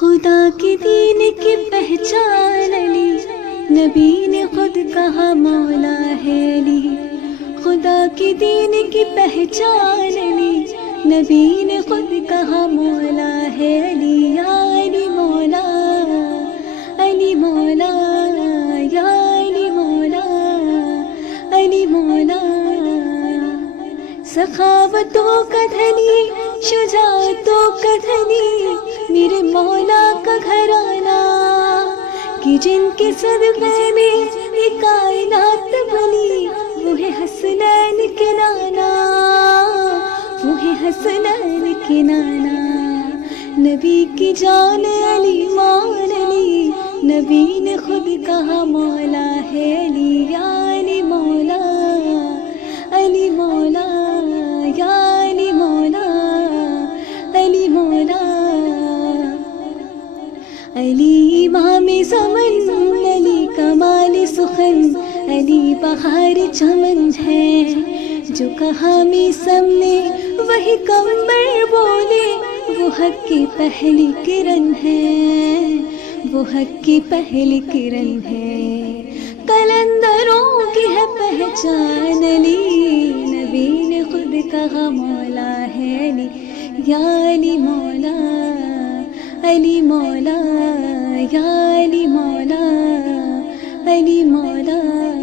خدا کے دین کی پہچان علی، نبی نے خود کہا مولا ہے علی۔ خدا کے دین کی پہچان علی، نبی نے خود کہا مولا ہے علی۔ یا علی مولا، علی مولا، یا علی مولا، علی مولا۔ سخاوتوں کا دھنی، شجاعتوں کا دھنی، میرے مولا کا گھرانہ، کہ جن کے صدقے میں یہ کائنات بنی، وہ ہے حسنین کے نانا، وہ ہے حسنین کے نانا۔ نبی کی جان علی مان علی، نبی نے خود کہا مولا ہے علی۔ یا علی مولا، علی مولا، یا علی مولا، علی مولا۔ علی امام زمن، علی کمال سخن، علی بہار چمن ہے۔ جو کہا میسم نے وہی کمبر بولے، وہ حق کی پہلی کرن ہے، وہ حق کی پہلی کرن ہے۔ قلندروں کی ہے پہچان علی، نبی نے خود کہا مولا ہے علی۔ یا علی مولا، علی مولا، یا علی مولا، علی مولا۔